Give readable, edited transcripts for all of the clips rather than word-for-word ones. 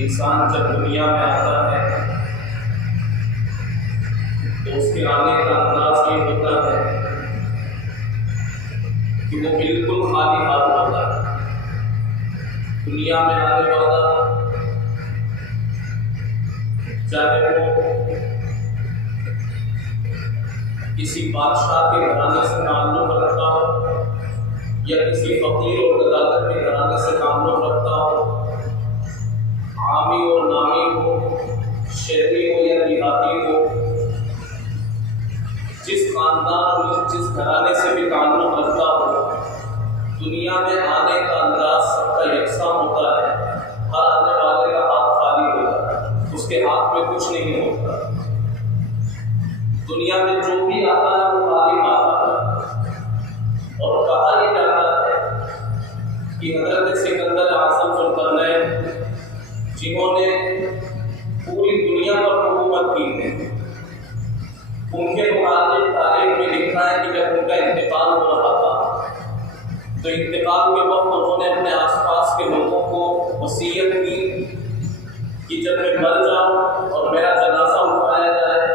انسان جب دنیا میں آتا ہے تو اس کے آنے کا انداز یہ ہوتا ہے کہ وہ بالکل خالی ہاتھ ہوتا ہے۔ دنیا میں آنے والا چاہے وہ کسی بادشاہ کے گھرانے سے تعلق رکھتا ہو یا کسی فقیر اور غداگر کے گھرانے سے تعلق رکھتا ہو، عامی اور نامی ہو، شہری ہو یا دیہاتی ہو، جس خاندان اور جس گھرانے سے بھی تعلق رکھتا ہو، دنیا میں آنے کا انداز سب کا یکساں ہوتا ہے۔ ہر آنے والے کا ہاتھ خالی ہوتا ہے، اس کے ہاتھ میں کچھ نہیں ہوتا۔ دنیا میں جو بھی آتا ہے وہ خالی ہاتھ آتا ہے، اور کہا یہ جاتا ہے کہ حضرت سکندر اعظم ذوالقرنین جنہوں نے پوری دنیا پر حکومت کی ہے، ان کے متعلق تاریخ میں لکھا ہے کہ جب ان کا انتقال ہو رہا تھا تو انتقال کے وقت انہوں نے اپنے آس پاس کے لوگوں کو وصیت کی کہ جب میں مر جاؤں اور میرا جنازہ اٹھایا جائے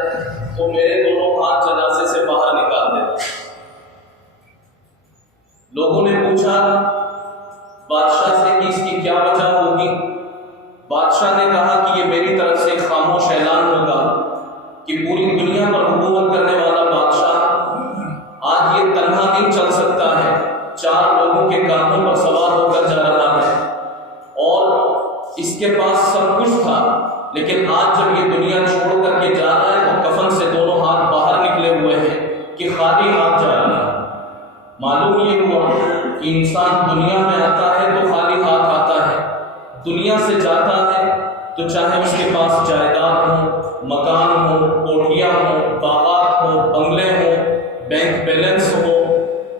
تو میرے دونوں ہاتھ جنازے سے باہر نکال دیں۔ لوگوں نے پوچھا بادشاہ سے کہ اس کی کیا وجہ ہوگی؟ بادشاہ نے کہا کہ یہ میری طرف سے ایک خاموش اعلان ہوگا کہ پوری دنیا پر حکومت کرنے والا بادشاہ آج یہ تنہا نہیں چل سکتا ہے، 4 لوگوں کے کاندھوں پر سوار ہو کر جا رہا ہے، اور اس کے پاس سب کچھ تھا، لیکن آج جب یہ دنیا چھوڑ کر کے جا رہا ہے تو کفن سے دونوں ہاتھ باہر نکلے ہوئے ہیں کہ خالی ہاتھ جا رہا ہے۔ معلوم یہ ہوا کہ انسان دنیا میں آتا ہے تو خالی ہاتھ آتا ہے، دنیا سے جاتا ہے تو چاہے اس کے پاس جائیداد ہو، مکان ہو، کوٹھیاں ہوں، باغات ہوں، بنگلے ہوں، بینک بیلنس ہو،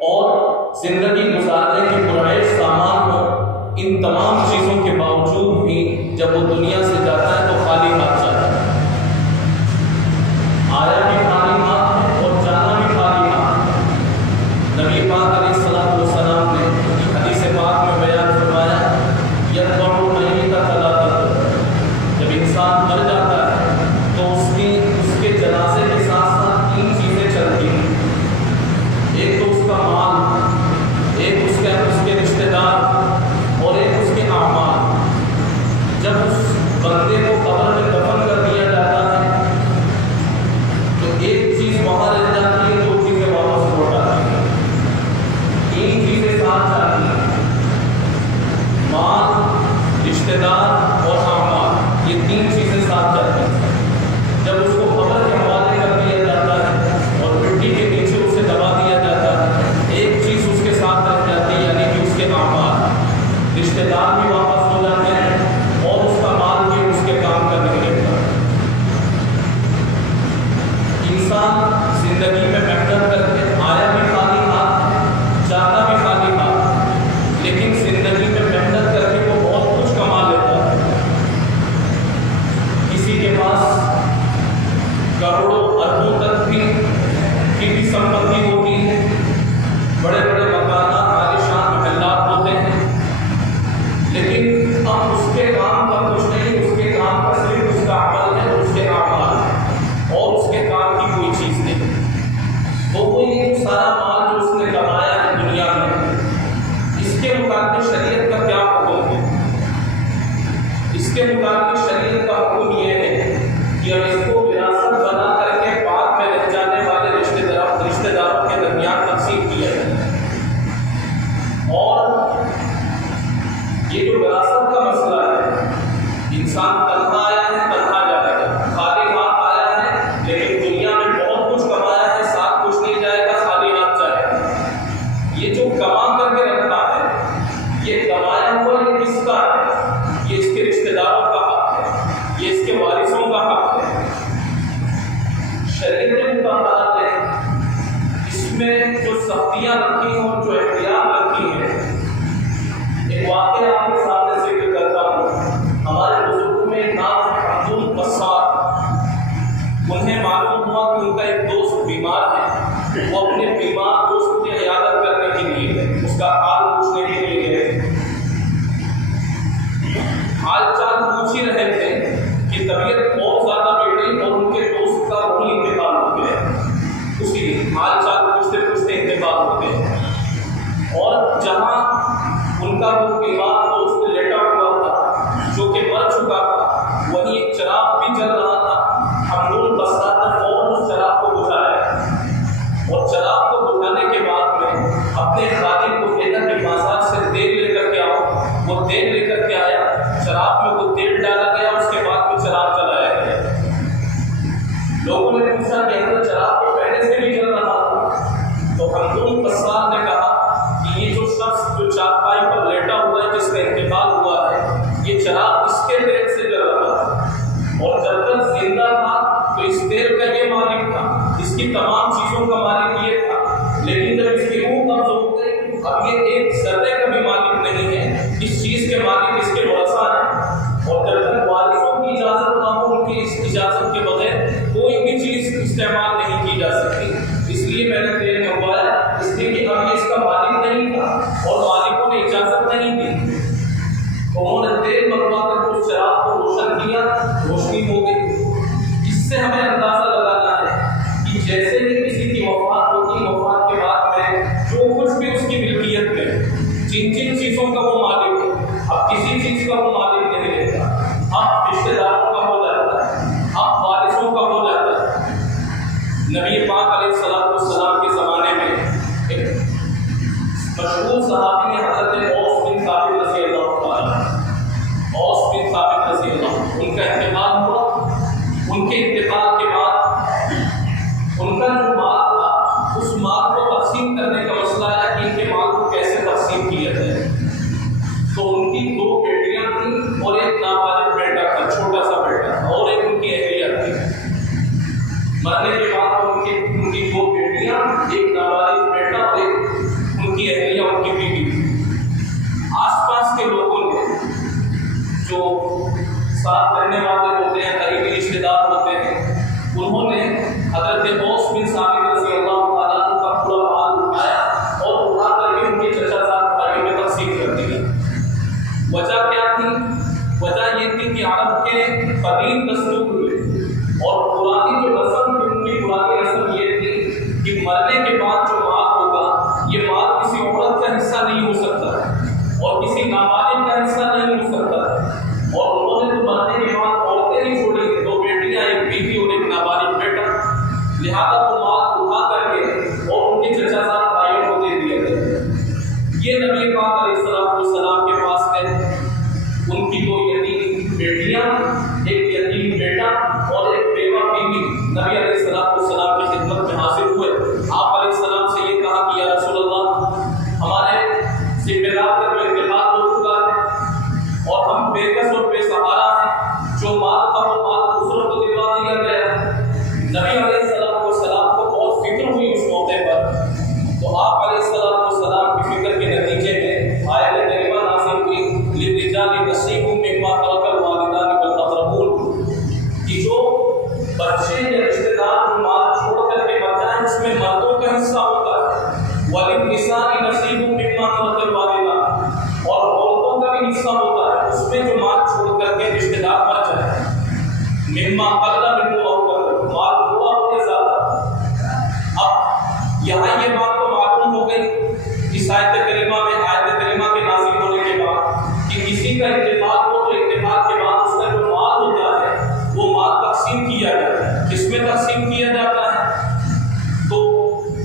اور زندگی گزارنے کے پرائش سامان ہو، ان تمام چیزوں کے باوجود بھی جب وہ دنیا سے جاتا ہے تو خالی ہاتھ جاتا ہے۔ آیا بھی خالی ہاتھ ہے اور جانا بھی خالی ہاتھ ہے۔ نبی پاک علیہ الصلوۃ والسلام نے حدیث پاک میں بیان فرمایا یتبع المیت ثلاثۃ، جب انسان مر جاتا ہے تو اس کے جنازے کے ساتھ ساتھ 3 چیزیں چلتی ہیں۔ ایک تو اس کا مال، ایک اس کے رشتہ دار، اور ایک اس کے اعمال۔ جب اس بندے کو قبر میں دفن کر دیا جاتا ہے تو ایک چیز وہاں رہ جاتی ہے، 2 چیزیں واپس لوٹ آتی ہیں، 3 چیزیں ساتھ جاتی ہیں، مال، رشتہ دار اور اعمال، یہ 3 چیزیں ساتھ جاتی ہیں۔ جب اس کو قبر کے حوالے کر دیا جاتا ہے اور مٹی کے نیچے اسے دبا دیا جاتا ہے، ایک چیز اس کے ساتھ رہ جاتی ہے، یعنی کہ اس کے اعمال، رشتہ دار بھی واپس ہو جاتے ہیں اور اس کا مال بھی اس کے کام کرنے لگتا ہے۔ انسان زندگی میں محنت کر کے آیا بھی خالی ہاتھ، جاتا بھی خالی ہاتھ، لیکن زندگی میں محنت کر کے وہ بہت کچھ کما لیتا ہے۔ کسی کے پاس کروڑوں اربوں تک کی سمپتی ہوتی ہے، بڑے بڑے مکانات، عالیشان محلات ہوتے ہیں، لیکن اب اس کے کام کا کچھ نہیں، اس کے کام کا صرف اس کا عمل ہے، اس کے اعمال ہے، اور اس کے کام کی کوئی چیز نہیں۔ تو وہ یہ سارا مال جو اس نے کمایا ہے دنیا میں، اس کے متعلق شریعت کا کیا حکم ہے؟ اس کے متعلق شریعت کا حکم یہ ہے کہ اب اس کو وراثت بنا کر کے بعد میں رہ جانے والے رشتہ داروں کے درمیان تقسیم کیا جائے۔ اور یہ جو وراثت کا مسئلہ ہے، انسان تنہا آیا ہے، تنہا جائے گا، خالی ہاتھ آیا ہے لیکن دنیا میں بہت کچھ کمایا ہے، ساتھ کچھ نہیں جائے گا، خالی ہاتھ جائے گا۔ یہ جو کما کر کے رکھتا ہے، یہ کمایا ہوا یہ کس کا ہے؟ یہ اس کے رشتہ داروں کا حق ہے، یہ اس کے وارثوں کا حق ہے۔ شریعت مطالعات ہے، اس میں جو سختیاں رکھی ہیں اور جو احتیاط رکھی ہیں، ایک واقعہ آپ کے سامنے ذکر کرتا ہوں۔ ہمارے بزرگوں میں ایک نام ہے عبد القصار، انہیں معلوم ہوا کہ ان کا ایک دوست بیمار ہے، وہ اپنے بیمار دوست کی عیادت کرنے کے لیے گئے، اس کا حال پوچھنے کے لیے گئے۔ حال چال پوچھ ہی رہے تھے کہ طبیعت بہت زیادہ بگڑی اور ان کے دوست کا وہی انتقال ہو گیا، اسی حال چال پوچھتے پوچھتے انتقال ہو گیا۔ اور جہاں ان کا وہ بیمار دوست لیٹا ہوا تھا جو کہ مر چکا تھا، وہیں ایک چراغ بھی جل رہا تھا۔ ہم لوگ بسات نے فوراً اس چراغ کو بجھایا اور چراغ کو بجھانے کے بعد میں اپنے خادم کو کہا کہ بازار سے تیل لے کر کے آؤ۔ وہ تیل لے کر کے آیا، چراغ میں وہ تیل ڈالا گیا، اس کے بعد میں چراغ جلایا گیا۔ لوگوں نے پوچھا کہ اندر چراغ تو پہلے سے بھی جل رہا تھا، تو حمدون بسات نے کہا کہ یہ جو شخص جو چارپائی پر لیٹا ہوا ہے جس کا انتقال ہوا ہے، یہ چراغ اس کے تیل سے جل رہا تھا، اور جب تک زندہ تھا تو اس تیل کا یہ مالک تھا، اس کی تمام چیزوں کا مالک یہ تھا، لیکن جب اس کی روح قبض ہو گئی اب یہ ایک ذرے کا بھی مالک نہیں ہے، اس چیز کے مالک اس کے ورثاء ہیں، اور جب تک وارثوں کی اجازت نہ ہو ان کی اس اجازت کے بغیر کوئی بھی چیز استعمال نہیں کی جا سکتی۔ اس لیے میں نے تیل منگوایا، اس لیے کہ اب یہ اس کا مالک نہیں تھا اور مالکوں نے اجازت نہیں دی، تو انہوں نے تیل منگوا کر اس چراغ کو روشن کیا، روشنی ہو گئی۔ اس سے ہمیں اندازہ لگانا ہے کہ جیسے ہی کسی کی وفات ہوتی، وفات کے بعد میں جو کچھ بھی اس کی ملکیت میں جن جن چیزوں کا وہ مالک ہے، اب کسی چیز کا وہ مالک نہیں رہتا، اب رشتے داروں کا ہو جاتا ہے، اب وارثوں کا ہو جاتا ہے۔ نبی پاک علیہ السلام کے زمانے میں ایک مشہور صحابی ہے حضرت اوس بن ثابت رضی اللہ عنہ، اوس بن ثابت رضی اللہ، ان کا انتقال ہوا۔ ان کے انتقال کے بعد ان کا جو مال تھا اس مال کو تقسیم کرنے کا مسئلہ ہے کہ ان کے مال کو کیسے تقسیم کیا جائے۔ تو ان کی دو بیٹیاں تھیں اور ایک نابالغ بیٹا تھا، چھوٹا سا بیٹا تھا، اور ایک ان کی اہلیہ تھی۔ مرنے کے بعد ان کی دو بیٹیاں، ایک نابالغ بیٹا اور ایک ان کی اہلیہ، ان کی بیوی تھی۔ آس پاس کے لوگوں نے جو ساتھ رہنے والے ہوتے ہیں، قریبی رشتے دار ہوتے ہیں، انہوں نے حضرت اوس بن ثابت رضی اللہ تعالیٰ عنہ کا پورا مال اٹھایا اور اٹھا کر کے ان کے چچا زاد بھائیوں میں تقسیم کر دیا۔ وجہ کیا تھی؟ وجہ یہ تھی کہ عرب کے قدیم دستور ہوئے اور پرانی جو رسم تھی، ان کی پرانی رسم یہ تھی کہ مرنے کے بعد جو مال ہوگا یہ مال کسی عورت کا حصہ نہیں ہو سکتا اور کسی نابالغ کا حصہ نہیں ہو سکتا، اور انہوں نے تو مرنے کے بعد عورتیں نہیں چھوڑی، دو بیٹیاں، ایک بیوی اور ایک نابالغ بیٹا، لہذا وہ مال اٹھا کر کے اور ان کے چچا زاد بھائیوں کو دے دیا گیا۔ یہ نبی پاک علیہ السلام کے پاس ہے، ان کی دو یتیم بیٹیاں، ایک یتیم بیٹا اور ایک بیوہ بیوی نبی علیہ السلام کی خدمت میں حاضر ہوئے۔ آپ علیہ السلام سے یہ کہا کہ یا رسول اللہ، ہمارے ذمہ دار کا جو انتقال ہو چکا ہے اور ہم بے کس اور بے سہارا ہیں، جو مال تھا وہ مال دوسروں کو دلوا دیا گیا۔ نبی علیہ السلام کو بہت فکر ہوئی اس موقع پر، تو آپ علیہ السلام کی فکر کے نتیجے میں آیت کریمہ نازل ہوئی، للرجال نصیب مما ترک الوالدان والاقربون، کہ جو بچے یا رشتے دار جو مال چھوڑ کر کے مر جائیں اس میں مردوں کا حصہ ہوتا ہے، وللنساء نصیب مما ترک الوالدان، اور عورتوں کا بھی حصہ ہوتا ہے اس میں جو مال چھوڑ کر کے رشتے دار مر جائیں، مما قل منه او كثر، مال تھوڑا ہو یا زیادہ۔ اب یہاں یہ بات تو معلوم ہو گئی اس آیت کریمہ کے نازل ہونے کے بعد کہ کسی کا انتقال ہو تو انتقال کے بعد اس کا جو مال ہوتا ہے وہ مال تقسیم کیا جاتا ہے۔ کس میں تقسیم کیا جاتا ہے؟ تو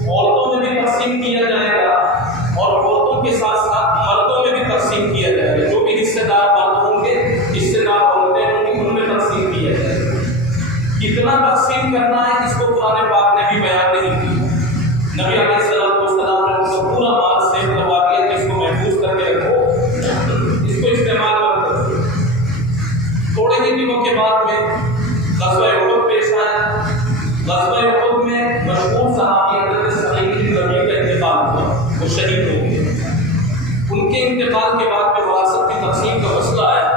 عورتوں میں بھی تقسیم کیا جائے گا اور عورتوں کے ساتھ ساتھ مردوں میں بھی تقسیم کیا جائے گا، جو بھی حصے دار مرد ہوں گے، حصے دار عورتیں ہوں گی، ان میں تقسیم کیا جائے گا۔ کتنا تقسیم کرنا ہے اس کو قرآن پاک نے بھی بیان نہیں کیا۔ نبی علیہ السلام نے اس کو پورا مال سیو کروا دیا کہ اس کو محفوظ کر کے رکھو، اس کو استعمال مت کرو۔ تھوڑے ہی دنوں کے بعد میں غزوہ احد پیش آیا۔ غزوہ احد میں مشہور صحابی حضرت سعید بن ربیع کا انتقال ہوا، وہ شہید ہو گئے۔ ان کے انتقال کے بعد میں وراثت کی تقسیم کا مسئلہ آیا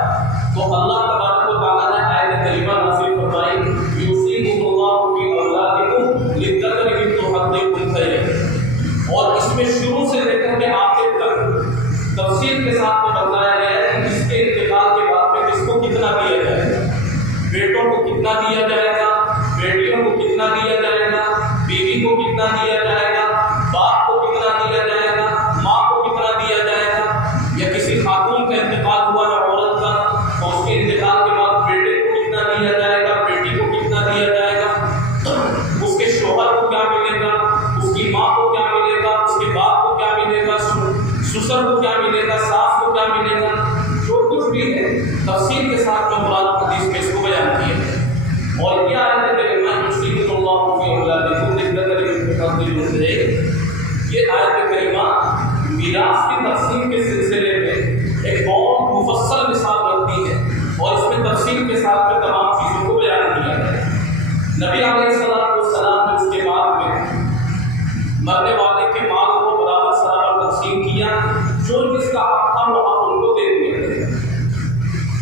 تو اللہ تبارک و تعالیٰ نے آیت کریمہ نازل فرمائی، یوصیکم اللہ فی اولادکم للذکر مثل حظ الانثیین، اور اس میں شروع سے لے کر کے آخر تک تفصیل کے ساتھ میں بتایا گیا ہے کہ اس کے انتقال کے بعد میں کس کو کتنا دیا نبی علیہ السلام نے اس کے بعد میں مرنے والے کے مال کو برابر سرابر تقسیم کیا، جو جس کا حق تھا وہ حق ان کو دے دیا۔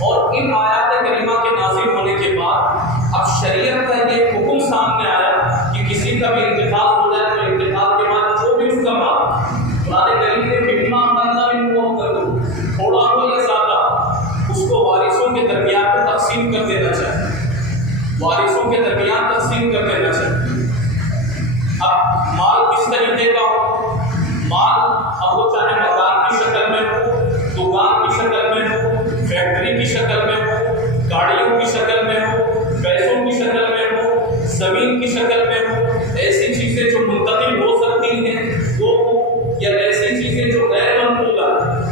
اور ان آیات کریمہ کے نازل ہونے کے بعد اب شریعت کا یہ حکم سامنے آیا کہ کسی کا بھی انتقال ہو جائے تو انتقال کے بعد جو بھی اس کا مال، قرآن کریم نے بما انزلنا منه کر دو، تھوڑا ہو یا زیادہ، اس کو وارثوں کے درمیان میں تقسیم کر دینا چاہیے، وارثوں کے درمیان تقسیم کر دینا چاہیے۔ اب مال کس طریقے کا ہو، مال اب وہ چاہے مکان کی شکل میں ہو، دکان کی شکل میں ہو، فیکٹری کی شکل میں ہو، گاڑیوں کی شکل میں ہو، پیسوں کی شکل میں ہو، زمین کی شکل میں ہو، ایسی چیزیں جو منتقل ہو سکتی ہیں وہ ہو، یا ایسی چیزیں جو غیر منقولہ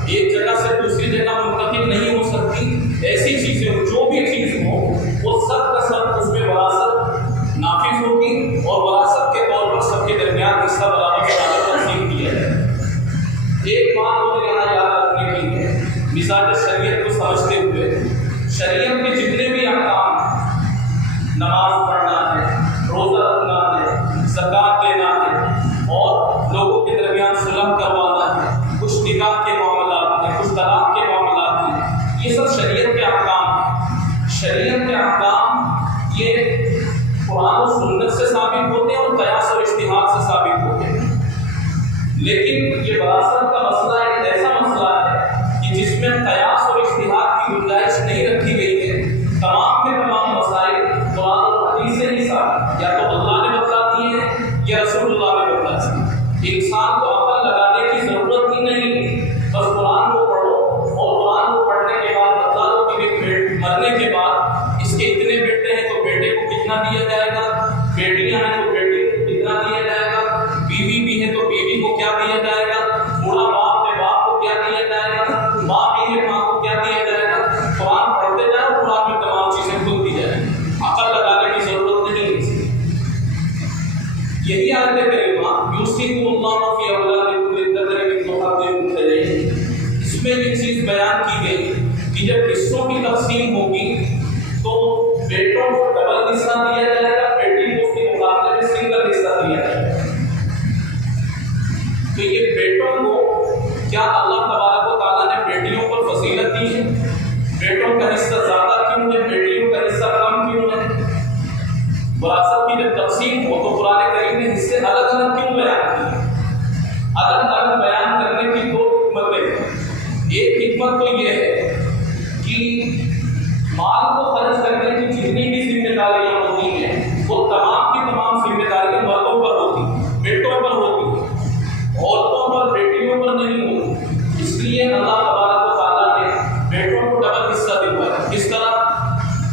ایک جگہ سے دوسری جگہ منتقل نہیں ہو سکتی، ایسی چیزیں ہو، جو بھی چیز ہو وہ سب کا سب اس میں وراثت نافذ ہوگی، اور وراثت کے طور پر سب کے درمیان حصہ برابر تقسیم کیا جائے۔ ایک بات مجھے یہاں یاد رکھنے کی ہے، مزاج شریعت کو سمجھتے ہوئے شریعت کے جتنے بھی احکام ہیں، نماز پڑھنا ہے، روزہ رکھنا ہے، زکوٰۃ دینا ہے، اور لوگوں کے درمیان صلح کروانا ہے، کچھ نکاح کے معاملات ہیں، کچھ طلاق کے معاملات ہیں، یہ سب شریعت کے احکام ہیں۔ شریعت کے احکام یہ قرآن و سنت سے ثابت ہوتے ہیں اور قیاس اور اجتہاد سے ثابت ہوتے ہیں، لیکن یہ وراثت کا مسئلہ ایک ایسا مسئلہ ہے کہ جس میں قیاس اور اجتہاد کی گنجائش نہیں رکھی گئی ہے۔ تمام کے تمام مسائل قرآن اور حدیث سے ہی ثابت، یا تو اللہ نے بتلا دیے ہیں یا رسول اللہ نے بتلا دیے۔ انسان کو عقل لگانے کی ضرورت ہی نہیں، بس قرآن کو پڑھو، اور قرآن کو پڑھنے کے بعد بتلا دو کہ مرنے کے بعد اس کے اتنے بیٹے ہیں تو بیٹے کو کتنا دیا جائے گا، بیٹیاں ہیں تو بیٹے کو کتنا دیا جائے گا، بیوی بھی ہے تو بیوی کو کیا دیا جائے گا، بوڑھا باپ ہے باپ کو کیا دیا جائے گا، ماں بھی ہے ماں کو کیا دیا جائے گا۔ قرآن پڑھتے جائیں اور قرآن میں تمام چیزیں کھل دی جائیں، عقل لگانے کی ضرورت نہیں ہے۔ یہی آیت کریمہ یوصیکم اللہ فی اولادکم للذکر مثل حظ الانثیین، اس میں یہ چیز بیان کی گئی کہ جب حصوں کی تقسیم ہوگی تو بیٹوں کو ڈبل حصہ دیا جائے گا، بیٹی کو اس کے مقابلے میں سنگل حصہ دیا جائے گا۔ تو یہ بیٹوں کو کیا اللہ تبارک و تعالیٰ نے بیٹیوں پر فضیلت دی ہے؟ بیٹوں کا حصہ زیادہ کیوں ہے، بیٹیوں کا حصہ کم کیوں ہے؟ وراثت کی جب تقسیم ہو تو قرآن کریم نے حصے الگ الگ کیوں بیان کیے؟ الگ الگ بیان کرنے کی دو حکمتیں ہیں۔ ایک حکمت تو یہ ہے کہ مال کو خرچ کرنے کی جتنی بھی ذمہ داریاں ہوتی ہیں وہ تمام کی تمام ذمہ داریاں مردوں پر ہوتی ہیں، بیٹوں پر ہوتی ہیں، عورتوں پر بیٹیوں پر نہیں ہوتی۔ اس لیے اللہ تبارک و تعالیٰ نے بیٹوں کو ڈبل حصہ دیا ہے۔ کس طرح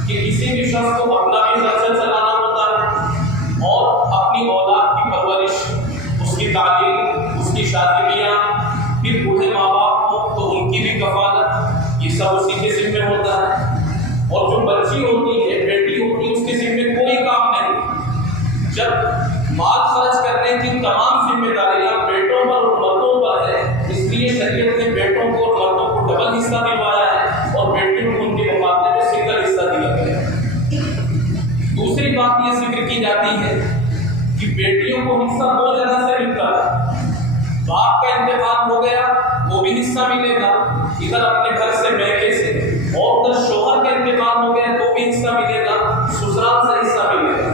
کہ کسی بھی شخص کو اپنا بھی خرچہ چلانا ہوتا ہے، اور اپنی اولاد کی پرورش، اس کی تعلیم، اس کی شادی بیاہ، پھر بوڑھے ماں باپ ہو تو ان کی بھی کفالت، یہ سب اسی کے ذمہ ہوتا ہے۔ اور جو بچی ہوتی ہے، بیٹی ہوتی ہے، اس کے ذمہ کوئی کام نہیں۔ جب مال خرچ کرنے کی تمام ذمہ داریاں بیٹوں پر اور مردوں پر ہے، اس لیے شریعت نے بیٹوں کو اور مردوں کو ڈبل حصہ دلوایا ہے، اور بیٹیوں کو ان کے مقابلے میں سنگل حصہ دیا گیا ہے۔ دوسری بات یہ ذکر کی جاتی ہے کہ بیٹیوں کو حصہ دو جگہ سے ملتا ہے۔ باپ کا انتقال ہو گیا وہ بھی حصہ ملے گا ادھر اپنے گھر سے میکے سے، اور ادھر شوہر کا انتقال ہو گیا تو بھی حصہ ملے گا، سسرال سے حصہ ملے گا۔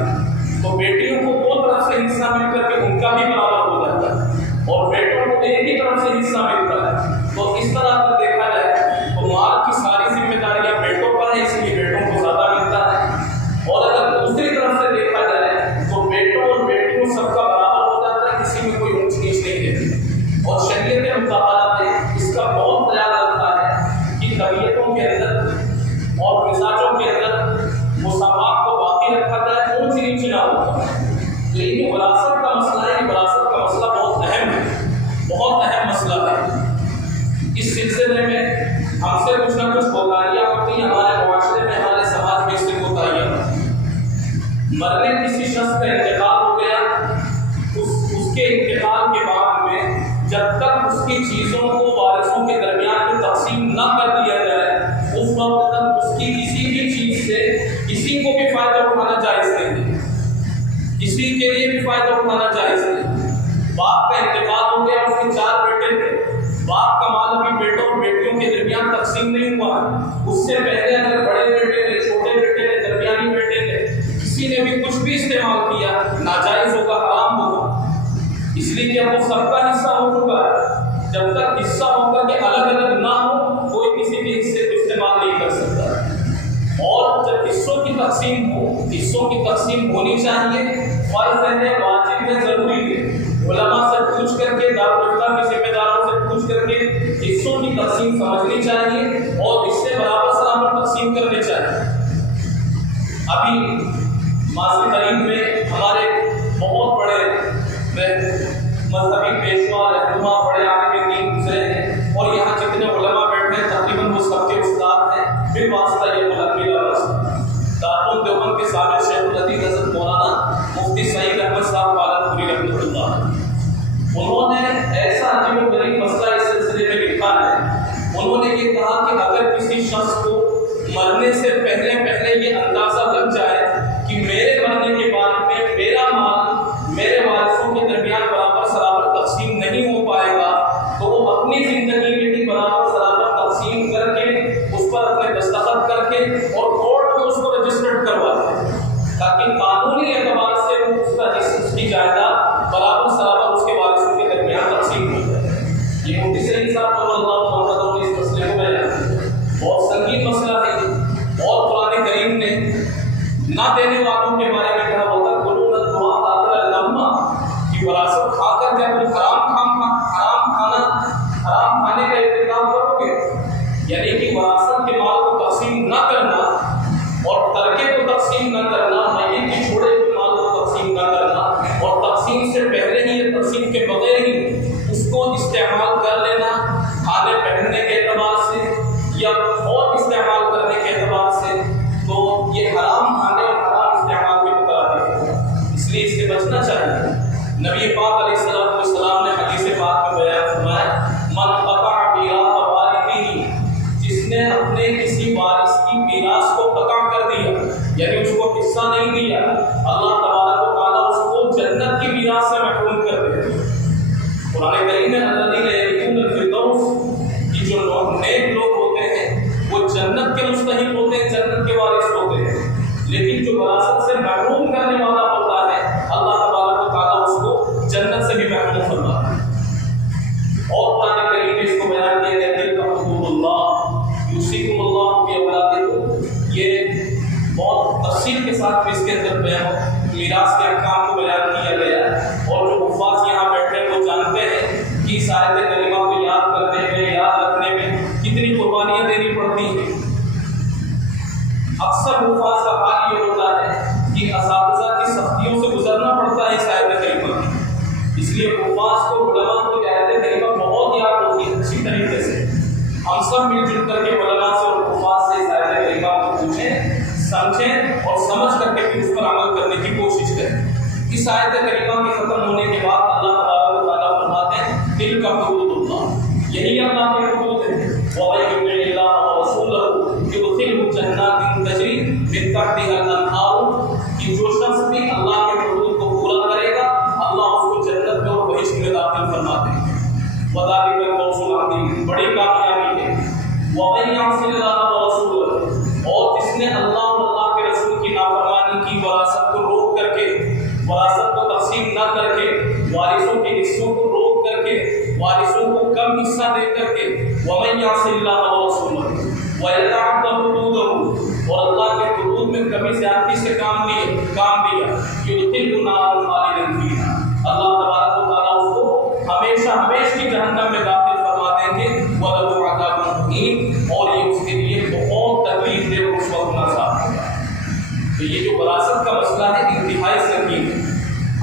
تو بیٹیوں کو دو طرف سے حصہ مل کر کے ان کا بھی برابر ہو جاتا ہے، اور بیٹوں کو ایک ہی طرف سے حصہ ملتا ہے۔ تو اس طرح اگر دیکھا جائے تو مال کی ساری ذمہ داریاں بیٹوں پر ہیں، اس لیے بیٹوں کو زیادہ ملتا ہے۔ اور اگر دوسری طرف سے دیکھا جائے تو بیٹوں اور بیٹیوں سب کا برابر ہو فائدہ اٹھانا جائز نہیں۔ باپ کا انتقال ہو گیا، اس کے 4 بیٹے تھے، باپ کا مال بھی بیٹوں اور بیٹیوں کے درمیان تقسیم نہیں ہوا، اس سے پہلے اگر بڑے بیٹے نے، چھوٹے بیٹے نے، درمیانی بیٹے نے کسی نے بھی کچھ بھی استعمال کیا، ناجائز ہوگا، حرام ہوگا، اس لیے کہ اب وہ سب کا حصہ ہو چکا ہے۔ جب تک حصہ ہوگا کہ الگ الگ نہ ہو، کوئی کسی کے حصے کو استعمال نہیں کر سکتا۔ اور جب حصوں کی تقسیم ہو، حصوں کی تقسیم ہونی چاہیے، فرض ہے، واجب ہے، ضروری ہے، علماء سے پوچھ کر کے، دارالفتہ کے ذمہ داروں سے پوچھ کر کے حصوں کی تقسیم سمجھنی چاہیے اور حصے برابر سرابر تقسیم کرنے چاہیے۔ ابھی ماضی قریب میں ہمارے بہت بڑے مذہبی پیشوا، رہنما، بڑے عالم دین گزرے ہیں، اور یہاں جتنے علماء بیٹھے ہیں تقریباً وہ سب کے استاد ہیں، بالواسطہ یہ ملک دارالعلوم دیوبند کے سابق شیخ الحدیث حضرت مولانا مفتی سعید احمد صاحب پالنپوری رحمۃ اللہ۔ انہوں نے ایسا عجیب و غریب مسئلہ اس سلسلے میں لکھا ہے۔ انہوں نے یہ کہا کہ اگر کسی شخص کو مرنے سے پہلے یہ اندازہ لگ جائے کہ میرے مرنے کے بعد میں میرا مال میرے وارثوں کے درمیان برابر سرابر تقسیم نہیں ہو پائے گا، تو وہ اپنی زندگی میں بھی برابر سرابر تقسیم کر کے اس پر اپنے دستخط کر کے اور کورٹ میں اس کو رجسٹرڈ کروا دیں، تاکہ قانونی اعتبار سے اس کی جائیداد برابر سرابر اس کے وارثوں کے درمیان تقسیم ہو جائے۔ یہ مفتی سعید صاحب نے اس مسئلے کو بیان کیا۔ بہت سنگین مسئلہ ہے اور قرآن کریم نے نہ دینے والوں کے بارے میں کہا ہوتا کہ وراثت کھا کر جب تم حرام کھانے کا ارتکاب کرو گے، یعنی کہ وراثت کے مال کو تقسیم نہ کرنا اور ترکے کو تقسیم نہ کرنا، میت کے چھوڑے ہوئے مال کو تقسیم نہ کرنا، اور تقسیم سے پہلے ہی یا تقسیم کے بغیر ہی اس کو استعمال کر لینا، کھانے پہننے کے اعتبار سے یا اور استعمال کرنے کے اعتبار سے، تو یہ حرام کھانے اور حرام استعمال کے مترادف ہے، اس لیے اس سے بچنا چاہیے۔ نبی پاک علیہ السلام نے حدیث پاک میں بیان فرمایا، من قطع میراث والدہ، جس نے اپنے کسی وارث کی میراث کو قطع کر دیا، یعنی اس کو حصہ نہیں دیا، اللہ تبارک و تعالیٰ اس کو جنت کی میراث سے محروم کر دے۔ قرآن کریم میں الذین یرثون الفردوس، کہ جو نیک لوگ ہوتے ہیں وہ جنت کے مستحق ہوتے ہیں، جنت کے وارث ہوتے ہیں، لیکن جو وراثت سے محروم کرنے والا ہوتا ہے اللہ تبارک و تعالیٰ اس کو جنت سے بھی محروم فرماتا ہے۔ اور قرآن کریم میں اس کو بیان کیا گیا ہے کہ حدود اللہ یوصیکم اللہ فی اولادکم، یہ بہت تفصیل کے ساتھ بھی اس کے اندر بیان میراث کے احکام کو بیان کیا گیا ہے، اور جو حفاظ یہاں بیٹھے وہ جانتے ہیں کہ اس آیت کریمہ کو یاد کرنے میں، یاد رکھنے میں کتنی قربانیاں دینی پڑتی ہیں۔ اکثر حفاظ کا حال یہ ہوتا ہے کہ اساتذہ کی سختیوں سے گزرنا پڑتا ہے اس آیت کریمہ میں، اس لیے حفاظ کو، علماء کو آیت کریمہ بہت یاد ہوتی ہے اچھی طریقے سے۔ ہم سب مل جل کر کے علماء سے اور حفاظ سے اس آیت کریمہ کو پوچھیں، سمجھیں اور سمجھ کر کے پھر اس پر عمل کرنے کی کوشش کریں۔ اس آیت کریمہ کے ختم ہونے کے بعد اللہ تبارک و تعالیٰ فرماتے ہیں تلک حدود اللہ، یہی اللہ کے حدود ہیں، وَمَن يُطِعِ اللَّهَ وَرَسُولَهُ يُدْخِلْهُ جَنَّاتٍ تَجْرِی مِن تَحْتِهَا الْأَنْہَارُ، کہ جو شخص بھی اللہ کے حدود کو پورا کرے گا اللہ اس کو جنت میں اور بہشت میں داخل فرما دے گا۔ وَذَلِکَ الْفَوْزُ الْعَظِیمُ، بڑی کامیابی ہے۔ وَمَن يَعْصِ اللَّهَ وَرَسُولَهُ، اور جس نے اللہ اور اللہ کے رسول کی نافرمانی کی، وراثت کو روک کر کے، وراثت کو تقسیم نہ کر کے، وارثوں کے حصوں کو روک کر کے، وارثوں کو کم حصہ دے کر کے، وَمَن يَعْصِ اللَّهَ وَرَسُولَهُ وَيَتَعَدَّ حُدُودَهُ، اور اللہ کے حدود میں کمی زیادتی سے کام دیا، يُدْخِلْهُ نَارًا خَالِدًا فِيهَا، اللہ تبارک و تعالیٰ اس کو ہمیشہ ہمیشہ کی جہنم میں داخل فرما دیں گے، وَلَهُ عَذَابٌ مُهِینٌ، اور یہ اس کے لیے بہت تکلیف دہ اور رسوا ہوگا۔ تو یہ جو وراثت کا مسئلہ ہے انتہائی سنگین ہے۔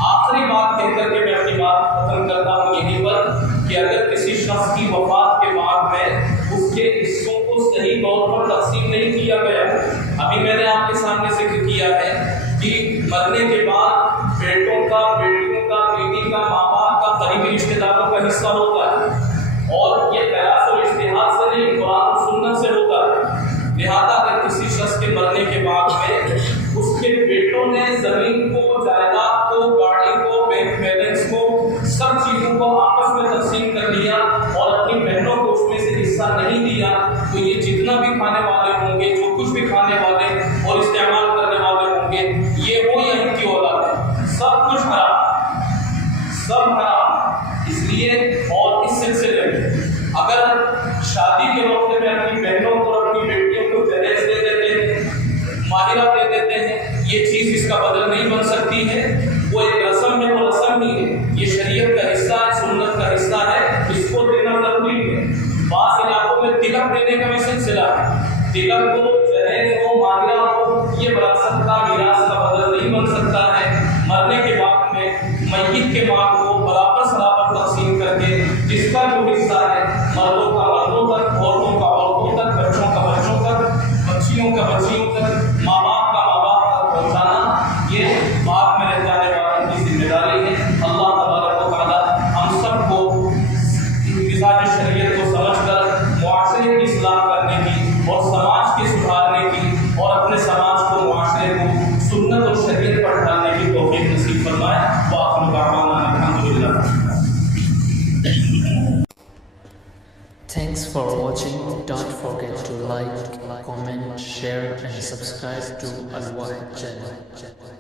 آخری بات کہہ کر کے میں اپنی بات ختم کرتا ہوں یہیں پر کہ اگر کسی شخص کی وفات کے بعد میں اس کے حصوں کو صحیح طور پر تقسیم نہیں کیا گیا، ابھی میں نے آپ کے سامنے ذکر کیا ہے کہ مرنے کے بعد بیٹوں کا، بیٹیوں کا، بیٹی کا، ماں باپ کا، قریبی رشتہ داروں کا حصہ ہوتا ہے، اور یہ قیاس اور اجتہاد سے نہیں، قرآن و سنت سے ہوتا ہے۔ لہذا اگر کسی شخص کے مرنے کے بعد میں اس کے بیٹوں نے زمین کو، جائیداد کو، گاڑی کو، والے اور استعمال کرنے والے ہوں گے یہ وہ یہی کی اولاد ہے. سب کچھ حرام، سب حرام. اس لیے اور اس سلسلے میں اگر شادی کے وقت میں اپنی بہنوں کو اور اپنی بیٹیوں کو جہیز دے دیتے ہیں، ماہرہ دے دیتے ہیں، یہ چیز اس کا بدل نہیں بن سکتی ہے. وہ ایک رسم ہے، وہ رسم ہی ہے، یہ شریعت کا حصہ ہے، سنت کا حصہ ہے، اس کو دینا ضروری ہے. بعض علاقوں میں تلک دینے کا بھی سلسلہ ہے. تلک کو جہیز ہو، ماہرہ ہو، یہ وراثت کا میراث کا بدل نہیں بن سکتا ہے. مرنے کے بعد میں میت کے مال کو برابر تقسیم کر کے جس کا جو حصہ ہے مردوں کا مردوں تک، عورتوں کا عورتوں تک، بچوں کا بچوں تک، بچیوں کا بچیوں تک، ماں باپ کا ماں باپ تک پہنچانا یہ بعد میں رہ جانے والوں کی ذمہ داری ہے. اللہ تبارک و تعالی ہم سب کو مزاج شریعت کو سمجھ کر معاشرے کی اصلاح کرنے کی اور سماج کے سدھارنے کی اور اپنے سماج کو معاشرے کو سنت اور شریعت پر ڈالنے کی توفیق نصیب فرمائے. وآخر دعوانا الحمدللہ. Thanks for watching. Don't forget to like, comment, share and subscribe to Al Wahid channel.